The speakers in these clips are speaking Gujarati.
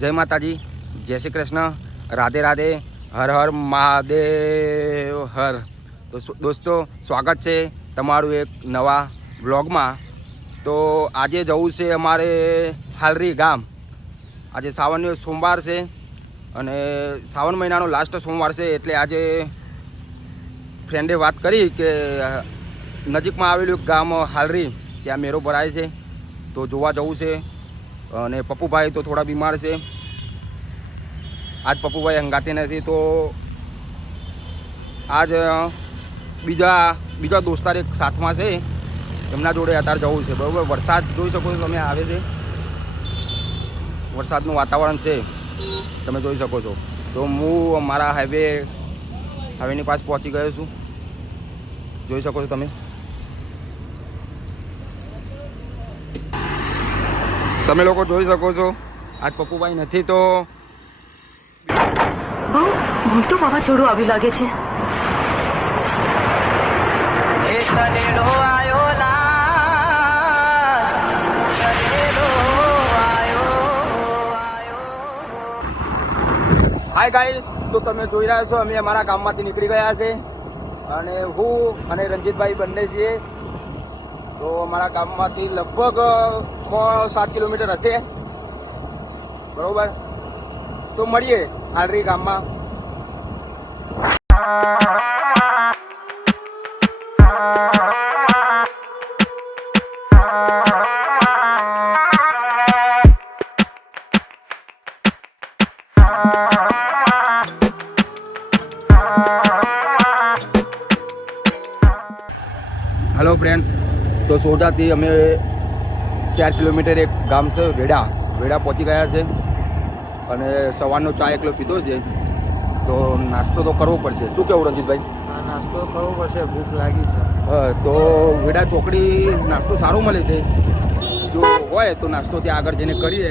જય માતાજી, જય શ્રી કૃષ્ણ, રાધે રાધે, હર હર મહાદેવ હર. તો દોસ્તો, સ્વાગત છે તમારું એક નવા વ્લોગમાં. તો આજે જવું છે અમારે હાલરી ગામ. આજે સાવનનો સોમવાર છે અને શ્રાવણ મહિનાનો લાસ્ટ સોમવાર છે, એટલે આજે ફ્રેન્ડે વાત કરી કે નજીકમાં આવેલું ગામ હાલરી, ત્યાં મેળો ભરાય છે, તો જોવા જવું છે. અને પપ્પુભાઈ તો થોડા બીમાર છે, આજ પપ્પુભાઈ હંગાતે નથી, તો આજ બીજા દોસ્તાર એક સાથમાં છે, એમના જોડે અત્યારે જવું છે. બરાબર, વરસાદ જોઈ શકો છો તમે, આવે છે, વરસાદનું વાતાવરણ છે, તમે જોઈ શકો છો. તો હું મારા હાઈવેની પાસે પહોંચી ગયો છું, જોઈ શકો છો તમે. તમે લોકો જોઈ શકો છો, આજ પપ્પુભાઈ નથી, તો બહુ મોટું વાવાઝોડું આવી લાગે છે. હાય ગાઈસ, તો તમે જોઈ રહ્યા છો અમે અમારા ગામમાંથી નીકળી ગયા છે, અને હું અને રંજીતભાઈ બંને છીએ. તો અમારા ગામમાંથી લગભગ 6-7 કિલોમીટર હશે. બરોબર, તો મળીએ હાલરી ગામમાં. હેલો ફ્રેન્ડ, તો સોડાથી અમે 4 કિલોમીટર એક ગામ છે વેડા પહોંચી ગયા છે, અને સવારનો ચા એકલો પીધો છે, તો નાસ્તો તો કરવો પડશે. શું કહેવું રંજીતભાઈ? હા, નાસ્તો કરવો પડશે, ભૂખ લાગી છે. તો વેડા ચોકડી નાસ્તો સારો મળે છે, જો હોય તો નાસ્તો ત્યાં આગળ જઈને કરીએ.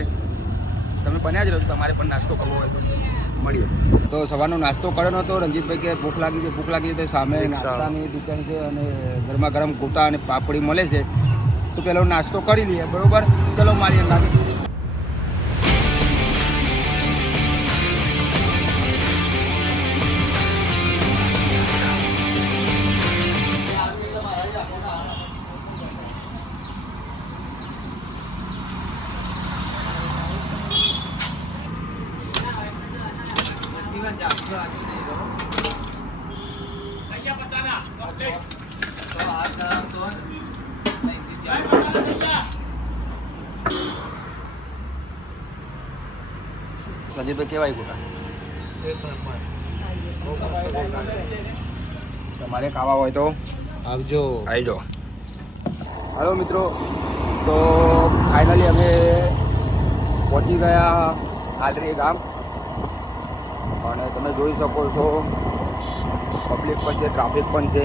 તમે બન્યા જ રહો, તમારે પણ નાસ્તો કરવો હોય તો મળીએ. તો સવારનો નાસ્તો કર્યો નહોતો, રંજીતભાઈ કે ભૂખ લાગી છે, તો સામે નાસ્તાની દુકાન છે અને ગરમા ગરમ ગોટા અને પાપડી મળે છે, તો પેલો નાસ્તો કરી લઈએ. બરોબર, ચલો મારી અંદર. રંજીતભાઈ કેવાય ગોટા તમારે ખાવા હોય તો આવજો, આવી જાઓ. હલો મિત્રો, તો ફાઇનલી અમે પહોંચી ગયા હાલરી ગામ, અને તમે જોઈ શકો છો પબ્લિક પણ છે, ટ્રાફિક પણ છે.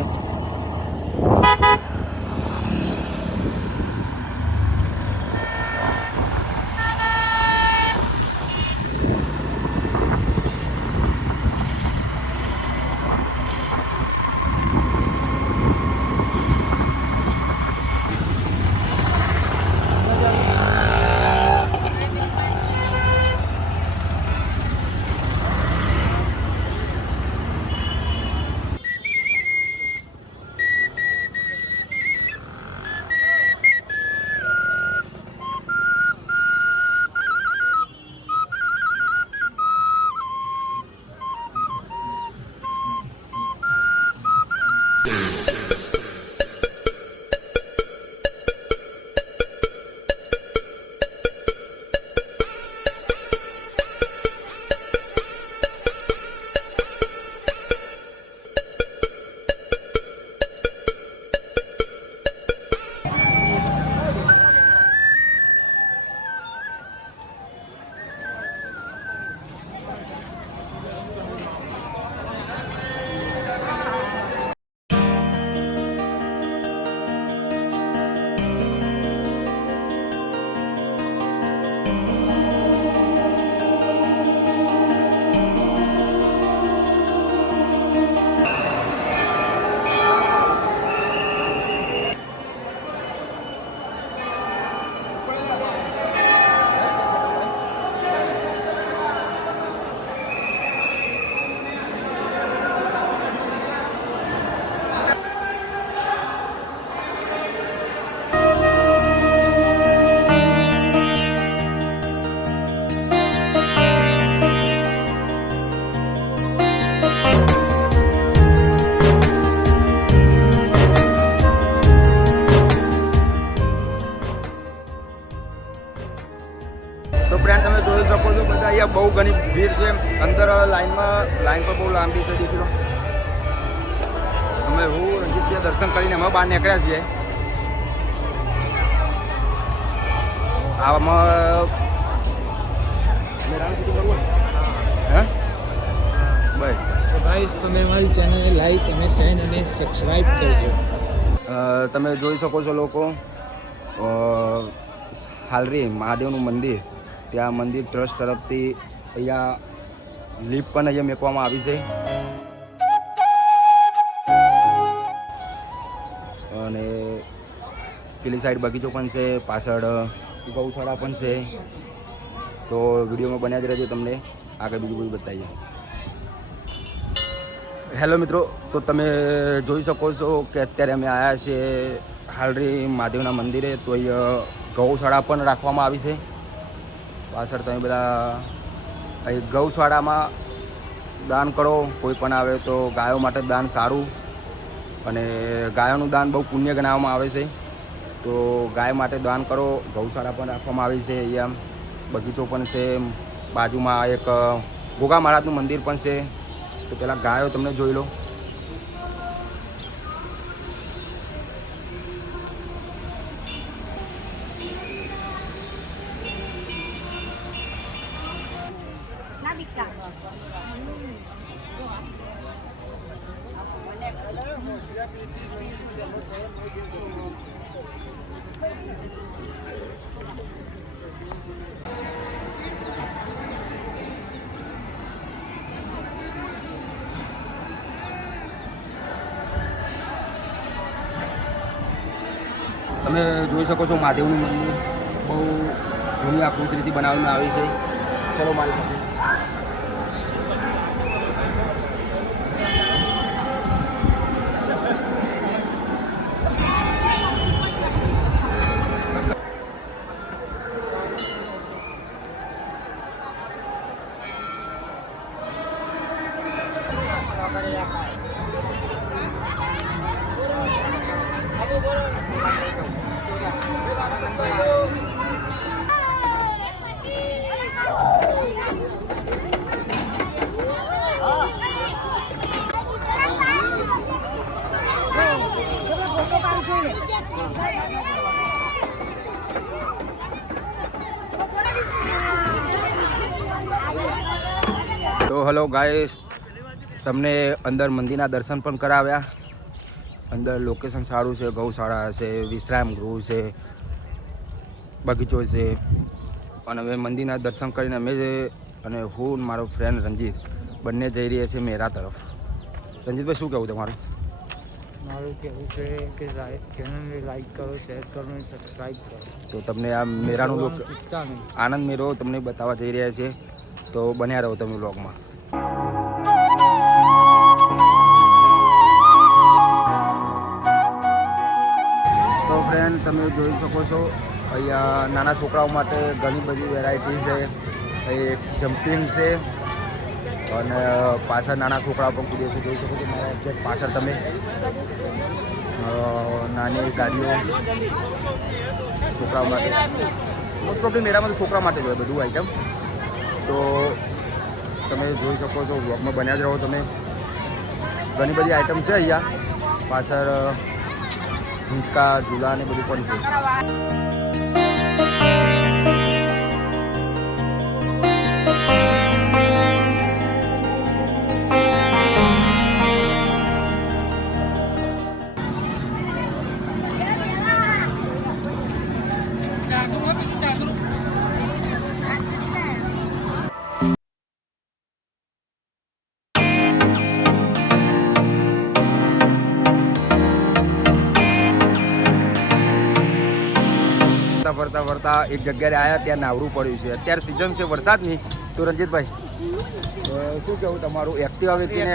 અંદર લાઈન પર બહુ લાંબી છે દેખી લો. અમે હું રણજીતભાઈ દર્શન કરીને અમે બહાર નીકળ્યા છીએ. આમાં મેળાનું બધું કરવું હે ભાઈ. તો ગાઈસ તમે મારી ચેનલને લાઈક અને શેર અને સબસ્ક્રાઇબ કરજો. તમે જોઈ શકો છો લોકો હાલરી મહાદેવનું મંદિર, ત્યાં મંદિર ટ્રસ્ટ તરફથી અહીંયા લીપ પણ અહીંયા મૂકવામાં આવી છે. અને પેલી સાઈડ બગીચો પણ છે, પાછળ ગૌશાળા પણ છે. તો વિડીયોમાં બન્યા જ રહેજો, તમને આગળ બીજું બધું બતાવીએ. હેલો મિત્રો, તો તમે જોઈ શકો છો કે અત્યારે અમે આવ્યા છીએ હાલરી મહાદેવના મંદિરે. તો અહીંયા ગૌશાળા પણ રાખવામાં આવી છે. પાછળ તમે બધા અહીં ગૌશાળામાં દાન કરો, કોઈ પણ આવે તો ગાયો માટે દાન સારું, અને ગાયોનું દાન બહુ પુણ્ય ગણાવવામાં આવે છે. તો ગાય માટે દાન કરો. ગૌશાળા પણ રાખવામાં આવી છે. અહીંયા બગીચો પણ છે, બાજુમાં એક ગોગા મહારાજનું મંદિર પણ છે. તો પેલા ગાયો તમને જોઈ લો. તમે જોઈ શકો છો મહાદેવનું મંદિર બહુ જૂની આકૃતિથી બનાવવામાં આવી છે. ચલો મારી પાસે. તો હલો ગાઈસ, તમને અંદર મંદિરના દર્શન પણ કરાવ્યા. અંદર લોકેશન સારું છે, ગૌશાળા છે, વિશ્રામ ગૃહ છે, બગીચો છે. અને અમે મંદિરના દર્શન કરીને અમે અને હું મારો ફ્રેન્ડ રંજીત બંને જઈ રહ્યા છીએ મેરા તરફ. રંજીતભાઈ, શું કહેવું તમારું? મારું કહેવું છે કે ચેનલને લાઈક કરો, શેર કરો અને સબસ્ક્રાઇબ કરો. તો તમને આ મેરાનું ચૂકતા નહીં. આનંદ મેળો તમને બતાવવા જઈ રહ્યા છે. તો બન્યા રહો તમે વ્લોગમાં. તો ફ્રેન્ડ, તમે જોઈ શકો છો અહીંયા નાના છોકરાઓ માટે ઘણી બધી વેરાયટી છે. એક જમ્પિંગ છે, અને પાછળ નાના છોકરાઓ પણ કૂદે છે. જોઈ શકો છો મારા એક્ઝેક્ટ પાછળ તમે નાની ગાડીઓ છોકરાઓ માટે. મોસ્ટ ઓફલી મેળામાં તો છોકરા માટે જ હોય બધું આઈટમ. તો તમે જોઈ શકો છો, વ્લોગમાં બન્યા જ રહો તમે. ઘણી બધી આઈટમ છે અહીંયા પાછળ. હિંચકા, ઝૂલા ને બધું પણ છે. ફરતા એક જગ્યાએ આવ્યા, ત્યાં નાવરું પડ્યું છે. અત્યારે સિઝન છે વરસાદની. તો રંજીતભાઈ, શું કહેવું તમારું? એક્ટિવા વેચીને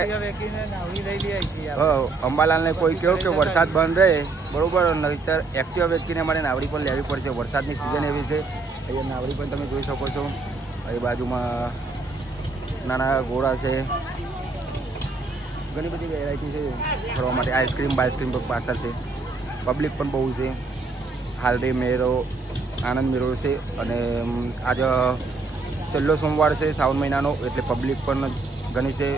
અંબાલાલને કોઈ કહ્યું કે વરસાદ બંધ રહે બરોબર, નહીતર એક્ટિવા વેચીને અમારે નાવડી પણ લેવી પડશે. વરસાદની સિઝન એવી છે. અહીંયા નાવડી પણ તમે જોઈ શકો છો. અહીં બાજુમાં નાના ઘોડા છે. ઘણી બધી વેરાયટી છે ફરવા માટે. આઈસ્ક્રીમ પણ પાછળ છે. પબ્લિક પણ બહુ છે. હાલરી મેળો, આનંદ મેળો છે. અને આજે છેલ્લો સોમવાર છે શ્રાવણ મહિનાનો, એટલે પબ્લિક પણ ઘણી છે.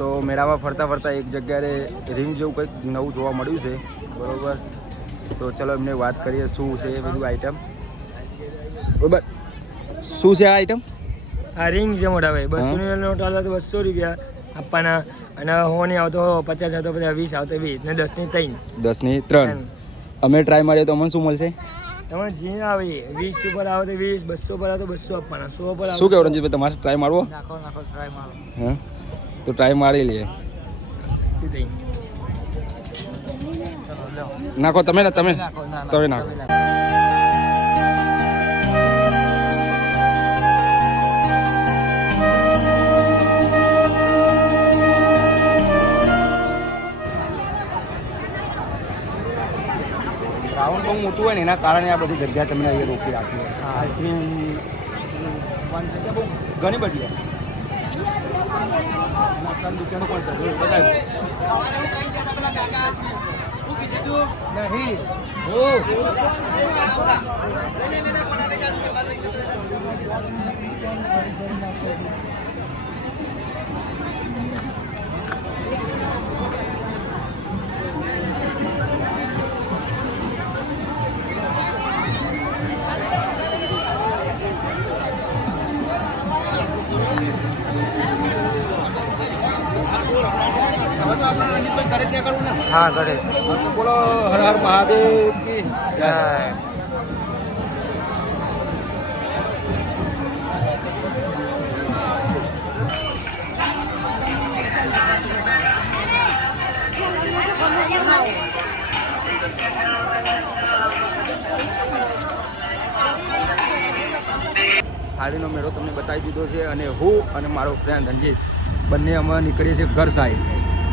તો મેળામાં ફરતા ફરતા એક જગ્યાએ રિંગ જેવું કંઈક નવું જોવા મળ્યું છે, બરોબર. તો ચલો એમને વાત કરીએ શું છે એ બધું આઈટમ, બરોબર. શું છે આ આઈટમ? આ રિંગ છે મોટા ભાઈ. 200 ની નોટ આવે તો 200 રૂપિયા આપવાના, અને 100 ની આવતો 50 આવતો 20 આવતો 20 ને 10 ની 3. 10 ની 3. અમે ટ્રાય મારીએ તો અમને શું મળશે? તમે જે આવે 20 ઉપર આવે તો 20, 200 પર આવે તો 200 આપવાના, 100 પર આવે શું કહેવું રણજીતભાઈ, તમારે ટ્રાય મારવો? નાખો ટ્રાય મારો. હા, તો ટ્રાય મારી લઈએ. નાખો તમે ને તમે નાખો. રાઉન્ડ બહુ મોટું હોય ને એના કારણે આ બધી જગ્યા તમને અહીંયા રોકી રાખી હોય. આઈસ્ક્રીમ જગ્યા બહુ ઘણી બધી હોય. દુકાનો પણ છે બધા. હા ઘરે બોલો હર હર મહાદેવ કી જય. થાળીનો મેળો તમને બતાવી દીધો છે, અને હું અને મારો ફ્રેન્ડ રંજીત બંને અમે નીકળીએ છીએ ઘર સાઈડ,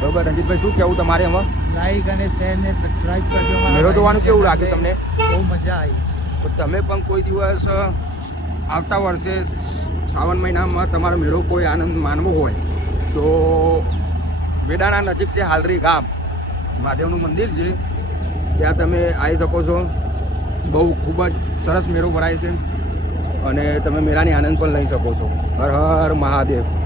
બરોબર. રંજીતભાઈ શું કહેવું તમારે એમાં? લાઈક અને શેર ને સબસ્ક્રાઇબ કરજો. મેળો જોવાનું કેવું લાગ્યું તમને? બહુ મજા આવી. તો તમે પણ કોઈ દિવસ આવતા વર્ષે શ્રાવણ મહિનામાં તમારો મેળો કોઈ આનંદ માનવો હોય તો વેડાના નજીક છે હાલરી ગામ, મહાદેવનું મંદિર છે, ત્યાં તમે આવી શકો છો. બહુ ખૂબ જ સરસ મેળો ભરાય છે અને તમે મેળાની આનંદ પણ લઈ શકો છો. હર હર મહાદેવ.